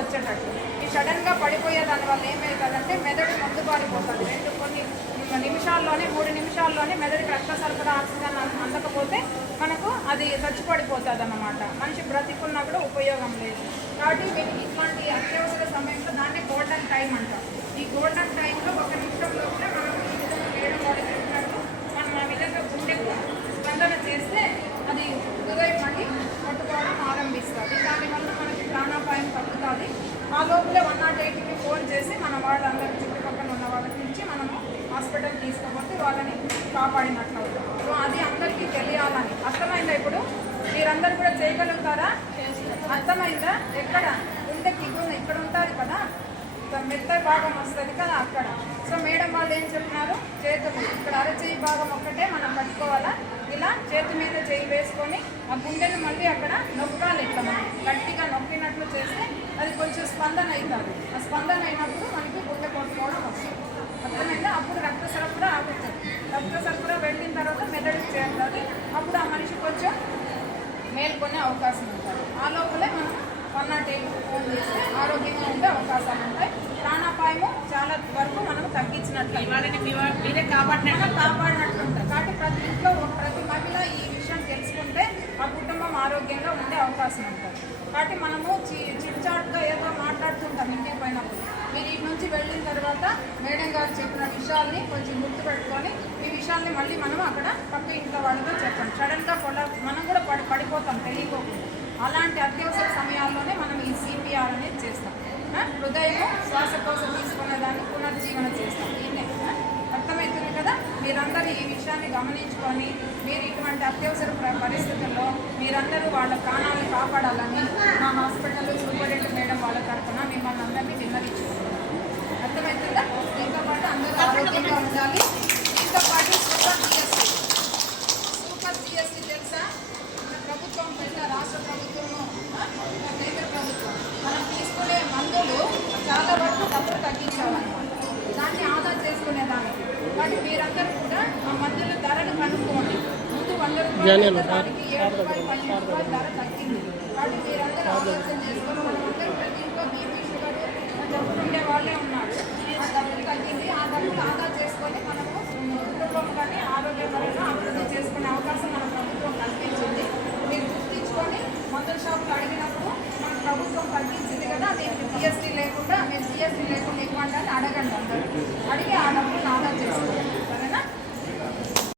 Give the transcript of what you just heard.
వచ్చేటట్టు. ఈ సడన్గా పడిపోయే దానివల్ల ఏమవుతుందంటే మెదడు ముందు పారిపోతుంది. కొన్ని నిమిషాల్లోనే 3 నిమిషాల్లోనే మెదడుకి రక్త సరఫరా ఆక్సిజన్ అందకపోతే మనకు అది చచ్చిపడిపోతుంది అన్నమాట. మనిషి బ్రతికున్నా కూడా ఉపయోగం లేదు. కాబట్టి వీటికి ఇట్లాంటి అత్యవసర సమయంలో దాన్ని గోల్డెన్ టైం అంటాం. ఈ గోల్డెన్ టైంలో 1 నిమిషంలో కూడా మనం ఈ విధంగా వేయడం వాళ్ళు చెప్పినట్టు మనం ఆ విధంగా గుండెకు స్పందన చేస్తే అది హృదయం మళ్ళీ పట్టుకోవడం ఆరంభిస్తుంది. దానివల్ల మనకి ప్రాణాపాయం తగ్గుతుంది. ఆ లోపలే 108కి ఫోన్ చేసి మన వాళ్ళందరి చుట్టుపక్కల ఉన్న వాళ్ళకి నుంచి మనము హాస్పిటల్ తీసుకోబోతే వాళ్ళని కాపాడినట్లు అవుతాం. సో అది అందరికీ తెలియాలని. అర్థమైందా? ఇప్పుడు మీరందరూ కూడా చేయగలుగుతారా? అర్థమైందా? ఎక్కడ గుండెకి ఇక్కడ ఉంటుంది కదా, మెత్త భాగం వస్తుంది కదా అక్కడ. సో మేడం వాళ్ళు ఏం చెప్పినారు, చేతులు ఇక్కడ అరచేయి భాగం ఒక్కటే మనం పట్టుకోవాలా. ఇలా చేతి మీద చేయి వేసుకొని ఆ గుండెను మళ్ళీ అక్కడ నొక్కాలి. ఇట్లా మనం గట్టిగా నొక్కినట్లు చేస్తే అది కొంచెం స్పందన అవుతుంది. ఆ స్పందన అయినప్పుడు మనకి గుండె కొట్టుకోవడం వస్తుంది. అర్థమైందా? అప్పుడు రక్త సరఫరా ఆగుతుంది. రక్త సరఫరా వెళ్ళిన తర్వాత మెదడుకి చేరుతుంది. అప్పుడు ఆ మనిషి కొంచెం మేల్కొనే అవకాశం ఉంటుంది. ఆ లోపలే మనం 108 ఫోన్ చేస్తే ఆరోగ్యంగా ఉండే అవకాశాలు ఉంటాయి. ప్రాణాపాయము చాలా వరకు మనం తగ్గించినట్లు, మీరే కాపాడినట్లు ఉంటుంది. కాబట్టి ప్రతి ఇంట్లో ప్రతి మహిళ ఈ విషయం తెలుసుకుంటే ఆ కుటుంబం ఆరోగ్యంగా ఉండే అవకాశం ఉంటుంది. కాబట్టి మనము చిట్చాటుగా ఏదో మాట్లాడుతుంటాం ఇంటికి పోయినప్పుడు. మీరు ఇంటి నుంచి వెళ్ళిన తర్వాత మేడం గారు చెప్పిన విషయాల్ని కొంచెం గుర్తుపెట్టుకొని ఈ విషయాల్ని మళ్ళీ మనం అక్కడ పక్క ఇంట్లో వాళ్ళతో చెప్పండి. సడన్గా మనం కూడా పడిపోతాం తెలియకోకుండా. అలాంటి అత్యవసర సమయాల్లోనే మనం ఈ సిపిఆర్ అనేది చేస్తాం. హృదయం శ్వాసకోశ తీసుకునేదాన్ని పునర్జీవన చేస్తాం. దీన్నే అర్థమవుతుంది కదా. మీరందరూ ఈ విషయాన్ని గమనించుకొని మీరు ఇటువంటి అత్యవసర పరిస్థితుల్లో మీరందరూ వాళ్ళ ప్రాణాలను కాపాడాలని మా హాస్పిటల్ సూపరింటెండెంట్ మేడం వాళ్ళ తరఫున మిమ్మల్ని అందరినీ విన్నవించుకుంటున్నాం. అర్థమవుతుందా? దీంతో పాటు అందరూ ఆరోగ్యంగా ఉండాలి. దీంతో పాటు సూపర్ జిఎస్టీ తెలుసా? మన ప్రభుత్వం పెద్ద రాష్ట్ర ప్రభుత్వము కేంద్ర ప్రభుత్వం మనం తీసుకునే మందులు చాలా వరకు డబ్బులు తగ్గించాలన్నమాట, దాన్ని ఆదా చేసుకునేదానికి. కాబట్టి మీరందరూ కూడా ఆ మందుల ధరలు కనుక్కోండి. ముందు 100 రూపాయలు దానికి 7 రూపాయలు 12 రూపాయలు ధర తగ్గింది. కాబట్టి మీరందరూ ఆలోచన చేసుకొని మనం అందరూ ప్రతి ఇంట్లో బీపీ షుగర్ జబ్బులు ఉండే వాళ్ళే ఉన్నారు.